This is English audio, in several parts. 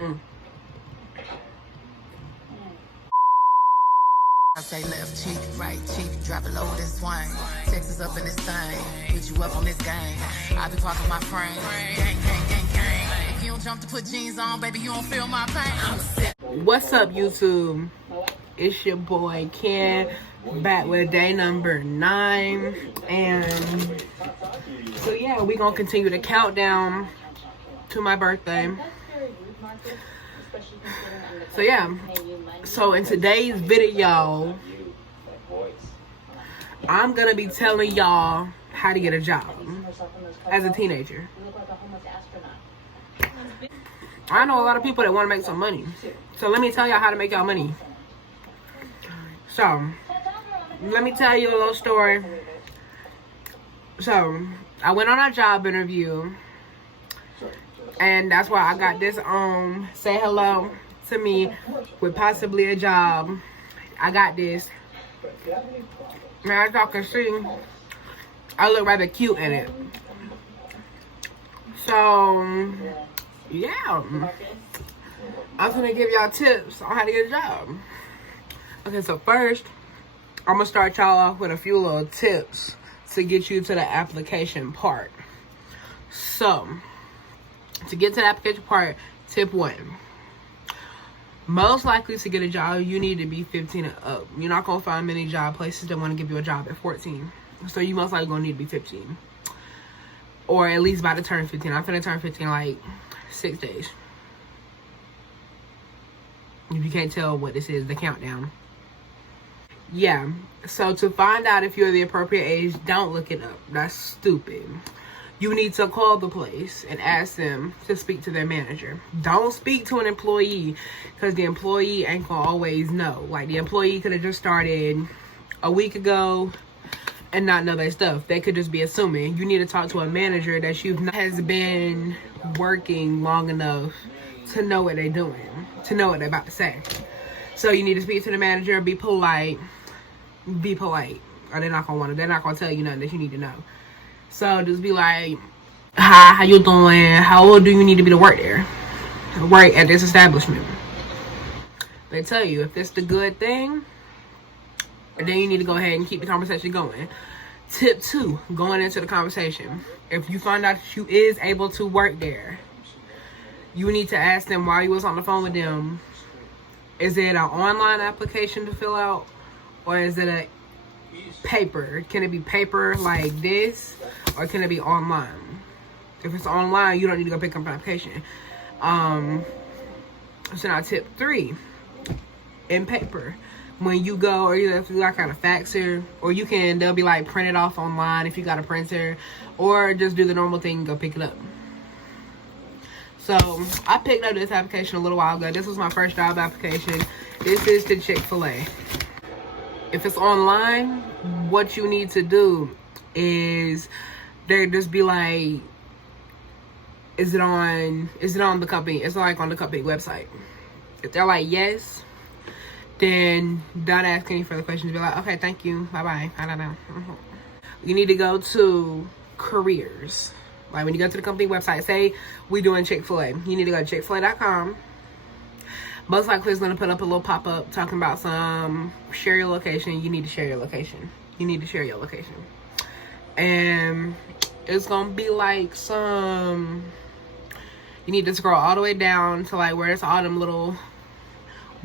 Mm. I say left cheek, right cheek, drop it low with this swing. Texas up in this thing, put you up on this game. I be parking my frame, gang, gang, gang, gang. If you don't jump to put jeans on, baby, you don't feel my pain. What's up, YouTube? It's your boy Ken, back with day number 9, and so yeah, we gonna continue the countdown to my birthday. So yeah, so in today's video, I'm gonna be telling y'all how to get a job as a teenager. I know a lot of people that want to make some money, so let me tell y'all how to make y'all money. So let me tell you a little story. So I went on a job interview, and that's why I got this say hello to me with possibly a job. I got this. Now as y'all can see, I look rather cute in it. So yeah, I'm gonna give y'all tips on how to get a job. Okay, so first I'm gonna start y'all off with a few little tips to get you to the application part. So to get to the application part, tip 1. Most likely to get a job, you need to be 15 and up. You're not going to find many job places that want to give you a job at 14. So you most likely going to need to be 15. Or at least by the turn 15. I'm finna turn 15 in like 6 days. If you can't tell what this is, the countdown. Yeah, so to find out if you're the appropriate age, don't look it up. That's stupid. You need to call the place and ask them to speak to their manager. Don't speak to an employee, because the employee ain't gonna always know. Like, the employee could have just started a week ago and not know their stuff. They could just be assuming. You need to talk to a manager that has been working long enough to know what they're doing, to know what they're about to say. So you need to speak to the manager, be polite, or they're not gonna tell you nothing that you need to know. So just be like, hi, how you doing? How old do you need to be to work there? Work at this establishment. They tell you if it's the good thing, then you need to go ahead and keep the conversation going. Tip 2, going into the conversation. If you find out that you is able to work there, you need to ask them while you was on the phone with them, is it an online application to fill out, or is it a paper? Can it be paper like this, or can it be online? If it's online, you don't need to go pick up an application. So now tip 3, in paper, when you go, or either if you got kind of faxer, or they'll be like print it off online if you got a printer, or just do the normal thing and go pick it up. So I picked up this application a little while ago. This was my first job application. This is to Chick-fil-A. If it's online, what you need to do is they just be like, is it on the company? It's like on the company website. If they're like yes, then don't ask any further questions. Be like, okay, thank you, bye-bye. I don't know. You need to go to careers. Like when you go to the company website, say we doing Chick-fil-A, you need to go to chickfil-a.com. Most likely it's going to put up a little pop-up talking about share your location. You need to share your location. You need to share your location. And it's going to be like you need to scroll all the way down to like where it's all them little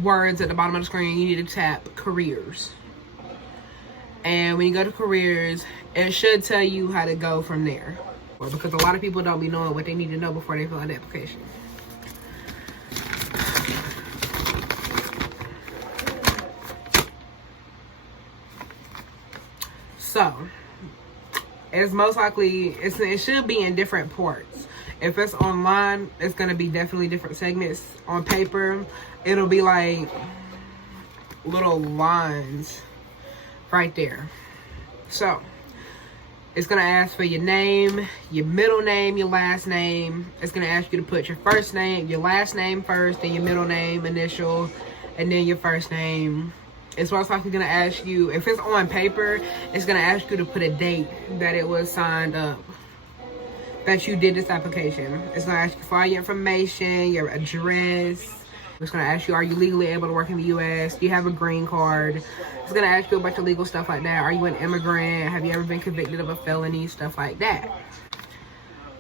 words at the bottom of the screen. You need to tap careers. And when you go to careers, it should tell you how to go from there. Because a lot of people don't be knowing what they need to know before they fill out the application. So, it's most likely, it should be in different ports. If it's online, it's going to be definitely different segments. On paper, it'll be like little lines right there. So, it's going to ask for your name, your middle name, your last name. It's going to ask you to put your first name, your last name first, then your middle name, initial, and then your first name. It's most likely going to ask you, if it's on paper, it's going to ask you to put a date that it was signed up. that you did this application. It's gonna ask you for all your information, your address. It's gonna ask you, are you legally able to work in the U.S.? Do you have a green card? It's gonna ask you a bunch of legal stuff like that. Are you an immigrant? Have you ever been convicted of a felony? Stuff like that.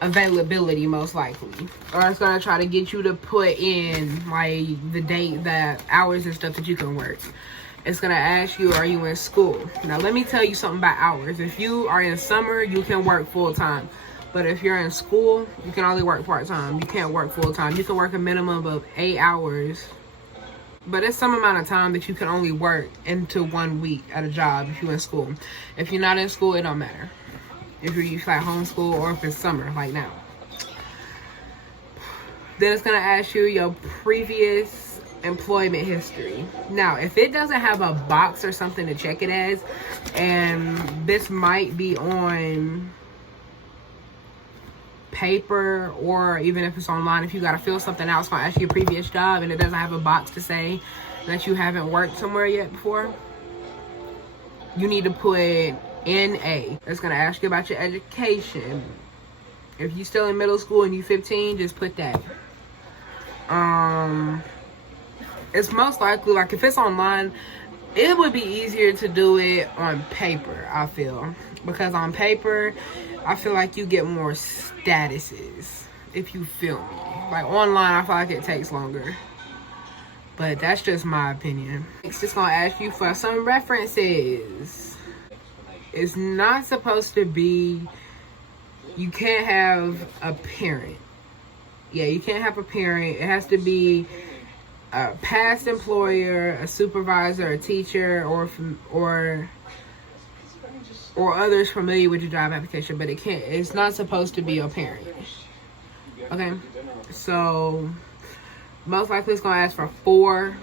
Availability, most likely. Or it's gonna try to get you to put in like the date, the hours and stuff that you can work. It's gonna ask you, are you in school? Now let me tell you something about hours. If you are in summer, you can work full-time. But if you're in school, you can only work part-time. You can't work full-time. You can work a minimum of 8 hours. But it's some amount of time that you can only work into 1 week at a job if you're in school. If you're not in school, it don't matter. If you're usually at homeschool or if it's summer, like now. Then it's going to ask you your previous employment history. Now, if it doesn't have a box or something to check it as, and this might be on paper, or even if it's online, if you got to fill something out, it's going to ask you your previous job and it doesn't have a box to say that you haven't worked somewhere yet before, you need to put NA. It's going to ask you about your education. If you're still in middle school and you're 15, just put that. It's most likely, like if it's online, it would be easier to do it on paper, I feel. Because on paper, I feel like you get more statuses, if you feel me. Like online, I feel like it takes longer. But that's just my opinion. It's just gonna ask you for some references. It's not supposed to be, you can't have a parent. Yeah, you can't have a parent. It has to be a past employer, a supervisor, a teacher, or others familiar with your job application, but it's not supposed to be your parent. Okay, so most likely it's gonna ask for 4.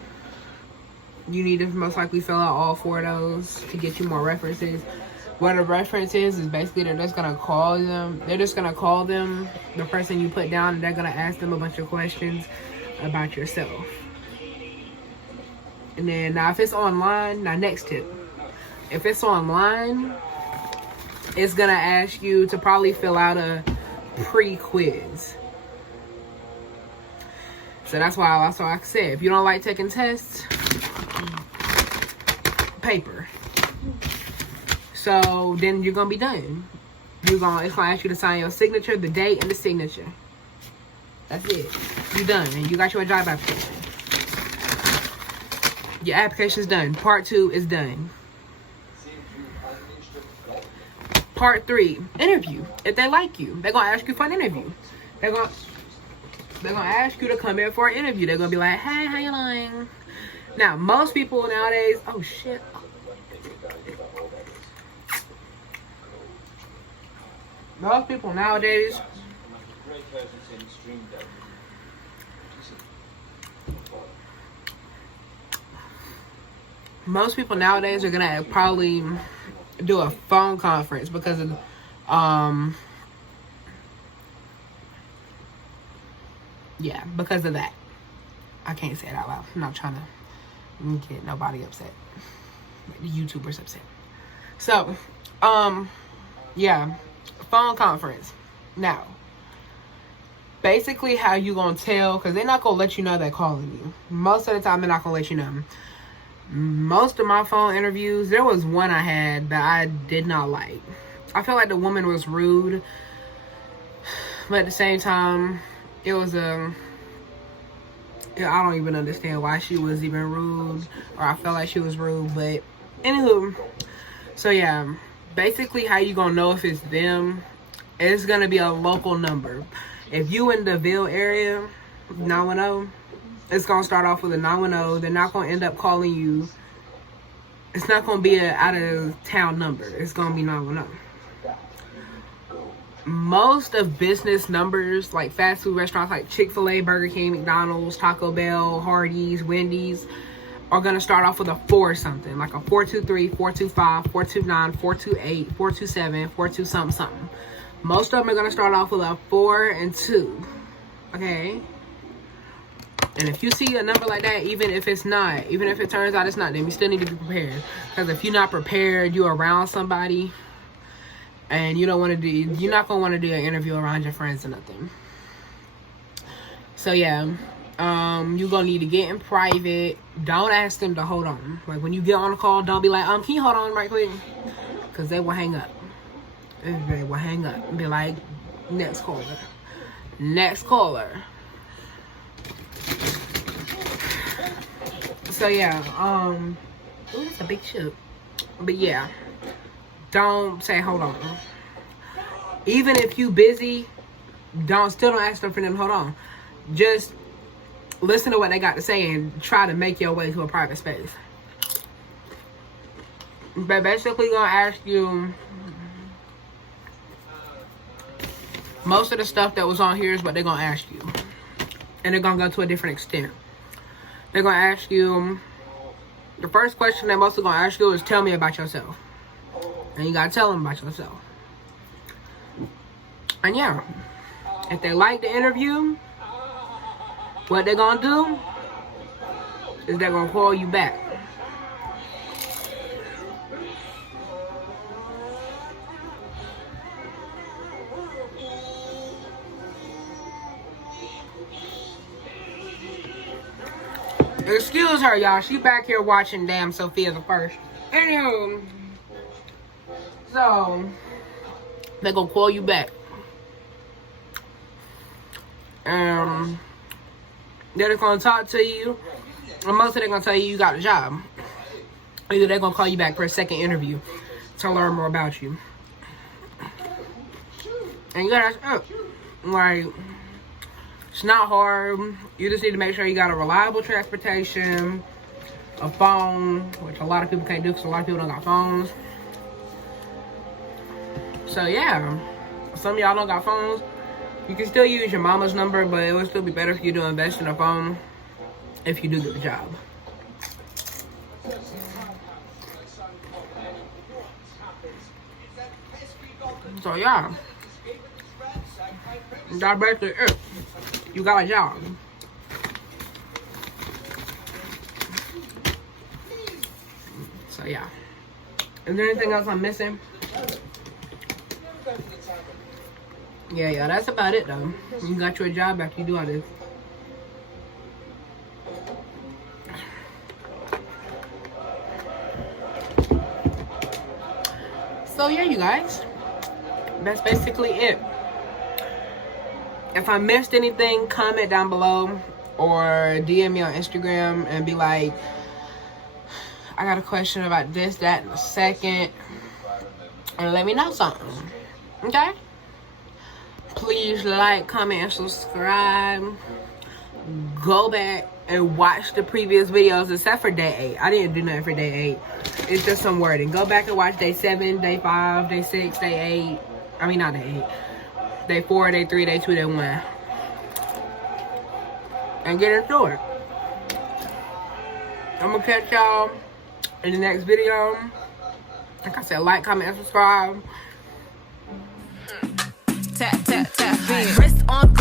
You need to most likely fill out all 4 of those to get you more references. What a reference is basically they're just gonna call them. They're just gonna call them the person you put down, and they're gonna ask them a bunch of questions about yourself. And then now if it's online, now next tip. If it's online, it's gonna ask you to probably fill out a pre-quiz. So that's why I said, if you don't like taking tests, paper. So then you're gonna be done. It's gonna ask you to sign your signature, the date, and the signature. That's it. You're done, and you got your job application. Your application's done. Part 2 is done. Part 3, interview. If they like you, they're gonna ask you for an interview. They're gonna ask you to come in for an interview. They're gonna be like, hey, how you doing? Now, most people nowadays, oh shit. Most people nowadays are gonna probably do a phone conference because of because of that. I can't say it out loud. I'm not trying to get nobody upset. The YouTubers upset. So, phone conference. Now, basically how you gonna tell, because they're not gonna let you know they're calling you. Most of the time, they're not gonna let you know. Most of my phone interviews, there was one I had that I did not like. I felt like the woman was rude, but at the same time, it was I don't even understand why she was even rude, or I felt like she was rude, but anywho, so yeah, basically how you gonna know if it's them, it's gonna be a local number. If you in the Ville area, 910, it's gonna start off with a 910. They're not gonna end up calling you. It's not gonna be an out of town number. It's gonna be 910. Most of business numbers, like fast food restaurants like Chick-fil-A, Burger King, McDonald's, Taco Bell, Hardee's, Wendy's, are gonna start off with a 4 something, like a 423, 425, 429, 428, 427, 42 something. Most of them are gonna start off with a 4 and 2. Okay. And if you see a number like that, even if it turns out it's not them, you still need to be prepared. Because if you're not prepared, you're around somebody, and you don't want to do, you're not gonna want to do an interview around your friends or nothing. So yeah, you're gonna need to get in private. Don't ask them to hold on. Like when you get on the call, don't be like, can you hold on right quick? Because they will hang up. They will hang up and be like, next caller. Next caller. So yeah, ooh, that's a big shoot. But yeah, don't say hold on. Even if you busy, still don't ask them for them to hold on. Just listen to what they got to say and try to make your way to a private space. But basically gonna ask you most of the stuff that was on here is what they're gonna ask you. And they're gonna go to a different extent. They're gonna ask you, the first question they're mostly gonna ask you is tell me about yourself. And you gotta tell them about yourself. And yeah, if they like the interview, what they're gonna do is they're gonna call you back. Excuse her, y'all. She back here watching damn Sophia the First. Anywho, so they're gonna call you back. They're gonna talk to you, and most of them gonna tell you got a job. Either they're gonna call you back for a second interview to learn more about you. And you gotta ask, like, it's not hard. You just need to make sure you got a reliable transportation, a phone, which a lot of people can't do because a lot of people don't got phones. So yeah, some of y'all don't got phones. You can still use your mama's number, but it would still be better for you to invest in a phone if you do get the job. So yeah, that's basically it. You got a job. So yeah. Is there anything else I'm missing? Yeah, that's about it though. You got your job after you do all this. So yeah, you guys, that's basically it. If I missed anything, comment down below or DM me on Instagram and be like, I got a question about this, that, and a second, and let me know something. Okay? Please like, comment, and subscribe. Go back and watch the previous videos except for day 8. I didn't do nothing for day 8. It's just some wording. Go back and watch day 7, day 5, day 6, day 8. I mean, not day 8. Day 4, day 3, day 2, day 1. And get into it. I'm gonna catch y'all in the next video. Like I said, like, comment, and subscribe. Tap, tap, tap. Wrist on